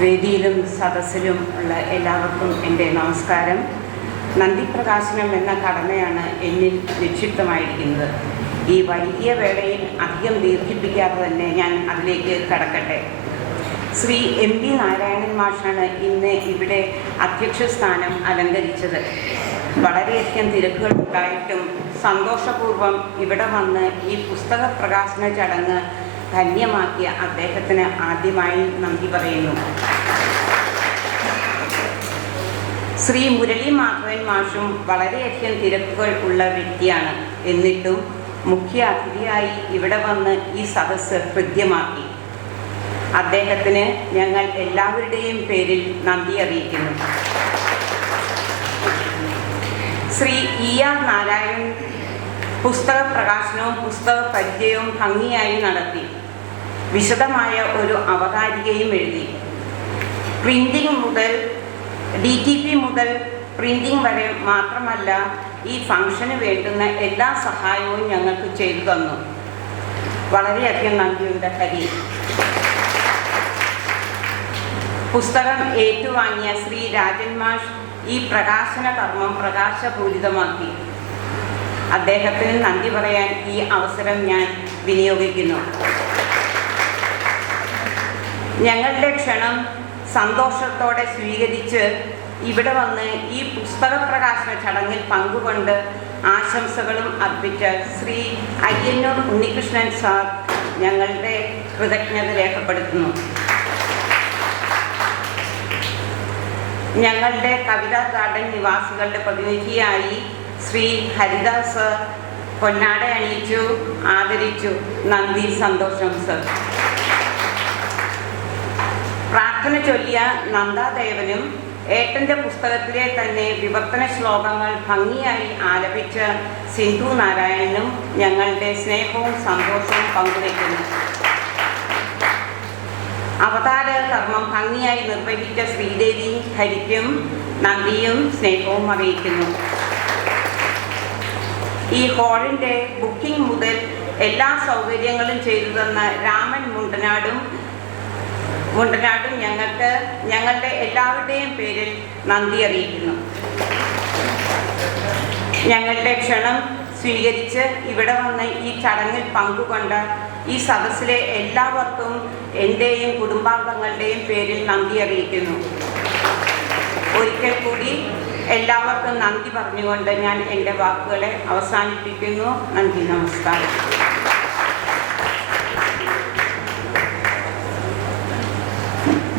വേദിയിലും സദസ്സിലും ഉള്ള എല്ലാവർക്കും എൻ്റെ നമസ്കാരം. നന്ദി പ്രകാശനം എന്ന കടമയാണ് എന്നിൽ നിക്ഷിപ്തമായിരിക്കുന്നത്. ഈ വലിയ വേളയിൽ അധികം ദീർഘിപ്പിക്കാതെ തന്നെ ഞാൻ അതിലേക്ക് കടക്കട്ടെ. ശ്രീ MP നാരായണൻ മാഷാണ് ഇന്ന് ഇവിടെ അധ്യക്ഷ സ്ഥാനം അലങ്കരിച്ചത്. വളരെയധികം തിരക്കുകൾ ഉണ്ടായിട്ടും സന്തോഷപൂർവ്വം ഇവിടെ വന്ന് ഈ പുസ്തക പ്രകാശന ചടങ്ങ് ധന്യമാക്കിയ അദ്ദേഹത്തിന് ആദ്യമായി നന്ദി പറയുന്നു. ശ്രീ മുരളി മാധവൻ മാഷും വളരെയധികം തിരക്കുകൾ ഉള്ള വ്യക്തിയാണ്. എന്നിട്ടും മുഖ്യ അതിഥിയായി ഇവിടെ വന്ന് ഈ സദസ്സ് ഹൃദ്യമാക്കി. അദ്ദേഹത്തിന് ഞങ്ങൾ എല്ലാവരുടെയും പേരിൽ നന്ദി അറിയിക്കുന്നു. ശ്രീ ER നാരായണൻ പുസ്തക പ്രകാശനവും പുസ്തക പരിചയവും ഭംഗിയായി നടത്തി. വിശദമായ ഒരു അവതാരികയും എഴുതി. പ്രിന്റിംഗ് മുതൽ DTP മുതൽ പ്രിന്റിംഗ് വരെ മാത്രമല്ല, ഈ ഫംഗ്ഷന് വേണ്ടുന്ന എല്ലാ സഹായവും ഞങ്ങൾക്ക് ചെയ്തു തന്നു. വളരെയധികം നന്ദിയുണ്ട് ഹരി. പുസ്തകം ഏറ്റുവാങ്ങിയ ശ്രീ രാജൻ മാഷ് ഈ പ്രകാശന കർമ്മം പ്രകാശപൂരിതമാക്കി. അദ്ദേഹത്തിന് നന്ദി പറയാൻ ഈ അവസരം ഞാൻ വിനിയോഗിക്കുന്നു. ഞങ്ങളുടെ ക്ഷണം സന്തോഷത്തോടെ സ്വീകരിച്ച് ഇവിടെ വന്ന് ഈ പുസ്തക പ്രകാശന ചടങ്ങിൽ പങ്കുകൊണ്ട് ആശംസകളും അർപ്പിച്ച ശ്രീ അയ്യന്നൂർ ഉണ്ണികൃഷ്ണൻ സാർ ഞങ്ങളുടെ കൃതജ്ഞത രേഖപ്പെടുത്തുന്നു. ഞങ്ങളുടെ കവിതാ ഗാർഡൻ നിവാസികളുടെ പ്രതിനിധിയായി ശ്രീ ഹരിദാസ് സർ പൊന്നാട അണിയിച്ചു ആദരിച്ചു. നന്ദി, സന്തോഷം സർ. പ്രാർത്ഥന ചൊല്ലിയ നന്ദാദേവനും ഏട്ടൻ്റെ പുസ്തകത്തിലെ തന്നെ വിവർത്തന ശ്ലോകങ്ങൾ ഭംഗിയായി ആലപിച്ച സിന്ധു നാരായണനും ഞങ്ങളുടെ സ്നേഹവും സന്തോഷവും പങ്കുവയ്ക്കുന്നു. അവതാര കർമ്മം ഭംഗിയായി നിർവഹിച്ച ശ്രീദേവി ഹരിക്കും നന്ദിയും സ്നേഹവും അറിയിക്കുന്നു. ഈ ഹാളിൻ്റെ ബുക്കിംഗ് മുതൽ എല്ലാ സൗകര്യങ്ങളും ചെയ്തു തന്ന രാമൻ മുണ്ടനാടും ഞങ്ങളുടെ എല്ലാവരുടെയും പേരിൽ നന്ദി അറിയിക്കുന്നു. ഞങ്ങളുടെ ക്ഷണം സ്വീകരിച്ച് ഇവിടെ വന്ന് ഈ ചടങ്ങിൽ പങ്കുകൊണ്ട ഈ സദസ്സിലെ എല്ലാവർക്കും എൻ്റെയും കുടുംബാംഗങ്ങളുടെയും പേരിൽ നന്ദി അറിയിക്കുന്നു. ഒരിക്കൽ കൂടി എല്ലാവർക്കും നന്ദി പറഞ്ഞുകൊണ്ട് ഞാൻ എൻ്റെ വാക്കുകളെ അവസാനിപ്പിക്കുന്നു. നന്ദി, നമസ്കാരം.